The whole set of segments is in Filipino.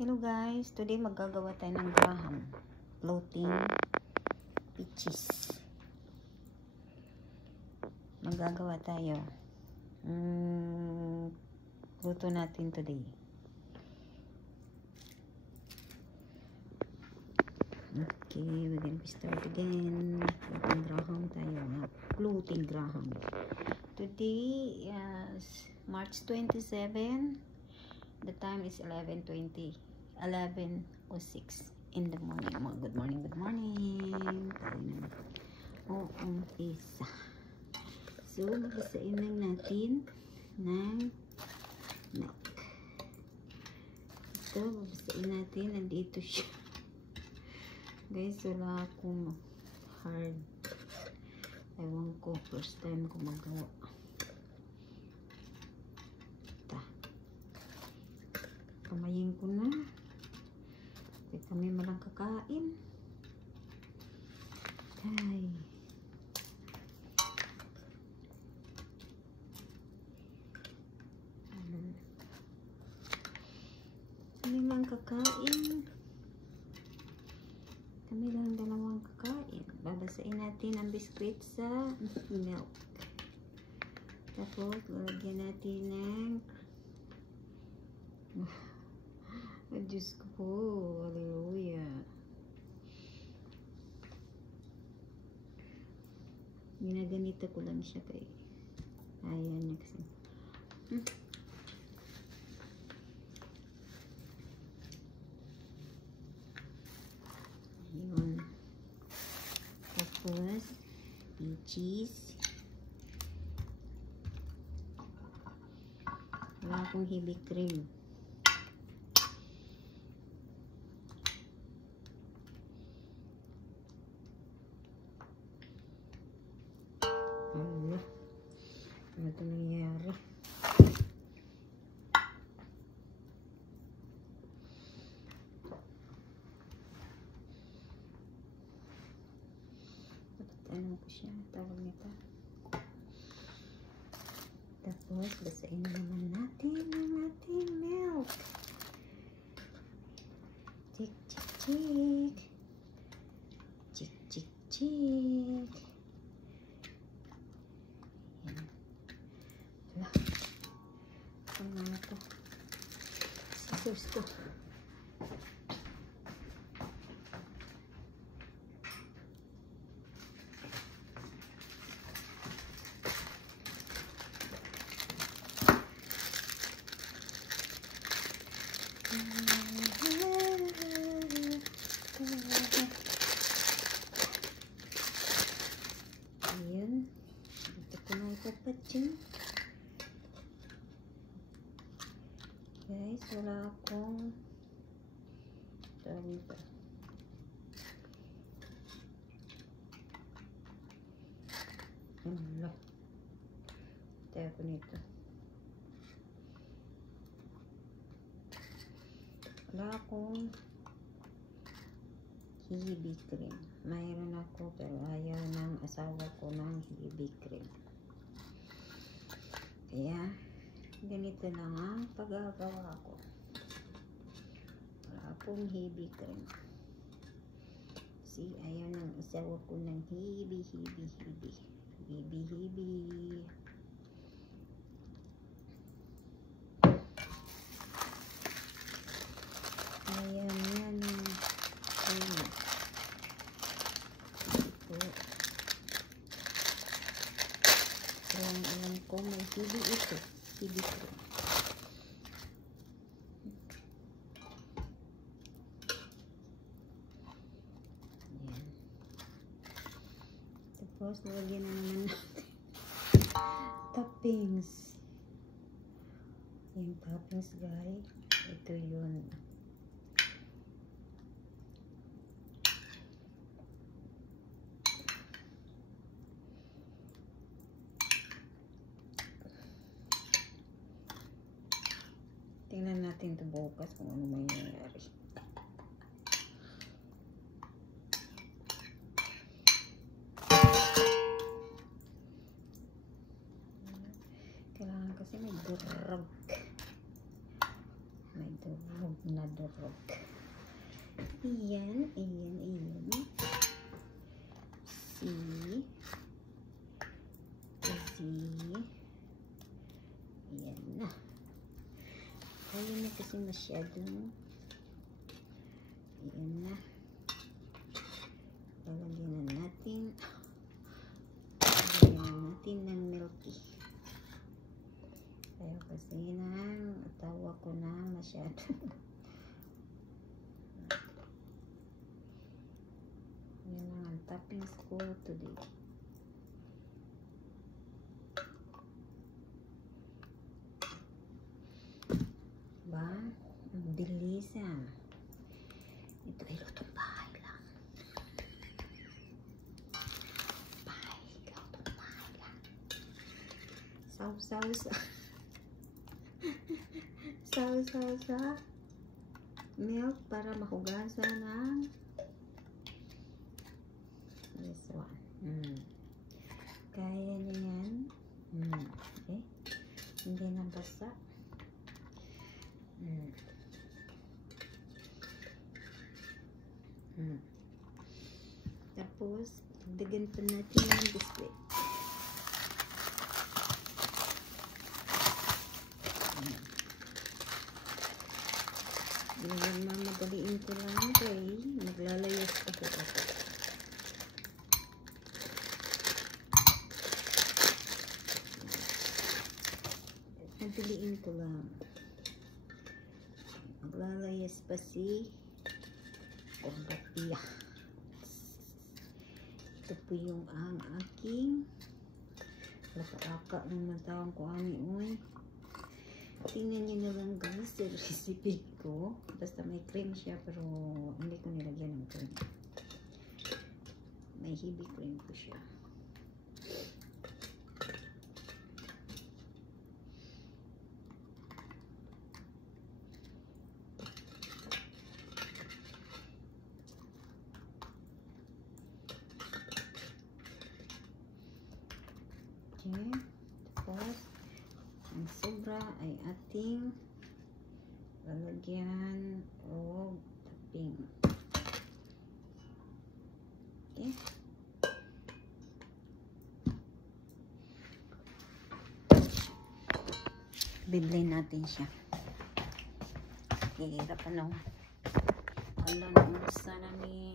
Hello guys, today magagawa tayo ng graham floating peaches. Magagawa tayo. Luto natin today. Okay, we're gonna start again. Floating graham tayo na floating graham. Today is March 27. The time is 11:06 in the morning. Good morning, good morning. Umpisa. So, babasain lang natin ng milk. Ito, babasain natin. Nandito siya. Guys, wala akong hard. Ewan ko, first time ko magawa. Kamayin ko na. Kasi kami malang kakain. Ay. Kami lang kakain. Kami lang dalawang kakain. Babasain natin ang biskwit sa milk. Tapos, lalagyan natin ng Diyos ko po. Hallelujah. Ginaganito ko lang siya kay. Ayan. Next. Ayun. Tapos, peaches. Wala akong heavy cream. Allah, ano ito nangyayari? Ano ko siya? Tawag nito. Tapos, basain na naman natin ang ating milk. Chik, chik, chik. Chik, chik, chik. Ano na ito? Scissors ko. Ayan. Dito ko na ipapatsin. Guys, wala akong dito. Wala. Tayo ko nito. Wala akong heavy cream. Mayroon ako pero ayaw ng asawa ko ng heavy cream. Kaya ganito lang ang paggagawa ko. Wala akong heavy cream. See, ayaw ng asawa ko ng heavy. Ayaw niya ng cream. Ito. Alam ko may heavy ito. Heavy cream. Ayan. Tapos, nalagyan na naman natin toppings. Yung toppings, guys. Ito yun. Tingnan natin ito bukas kung ano mangyayari. Kailangan kasi may durag. May durag. Durog na durog. Iyan. See. Ayan na. Ayaw na kasi masyadong. Ayan na. Lalagyan na natin. Ng milky. Kaya kasi natawa ko na masyado. Yan lang ang toppings ko today. Ba? Ang bilis ah. Ito ay lutong bahay lang. Saw sa milk para mahugasan ng this one. Kaya niya yan. Okay. Hindi na basa. Tapos dagdagan pa natin ng biscuit. Mamadaliin ko lang kay naglalayas ako. Madaliin ko lang. Maglalayas pa si Orbatia. Ito po yung ang aking laka-laka ng matawang ko ani. Tingnan nyo na lang guys sa recipe ko. Basta may cream siya pero hindi ko nilagyan ng cream. May heavy cream po siya. Okay. Tapos ang sobra ay ating lalagyan o topping. Okay. Biblay natin siya. Hihirapan ako. Wala na umusta namin.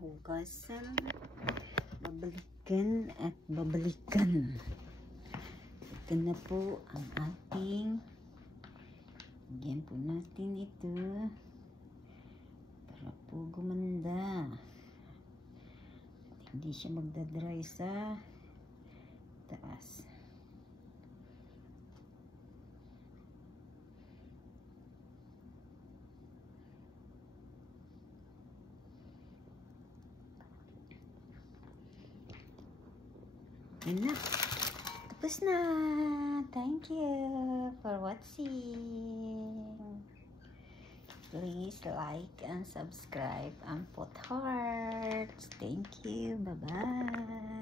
Hugasan, babalikan at babalikan. Ito na po ang ating, lagyan po natin ito para po gumanda at hindi siya magdadry sa taas. Yan na. Tapos na. Thank you for watching. Please like and subscribe and put hearts. Thank you. Bye-bye.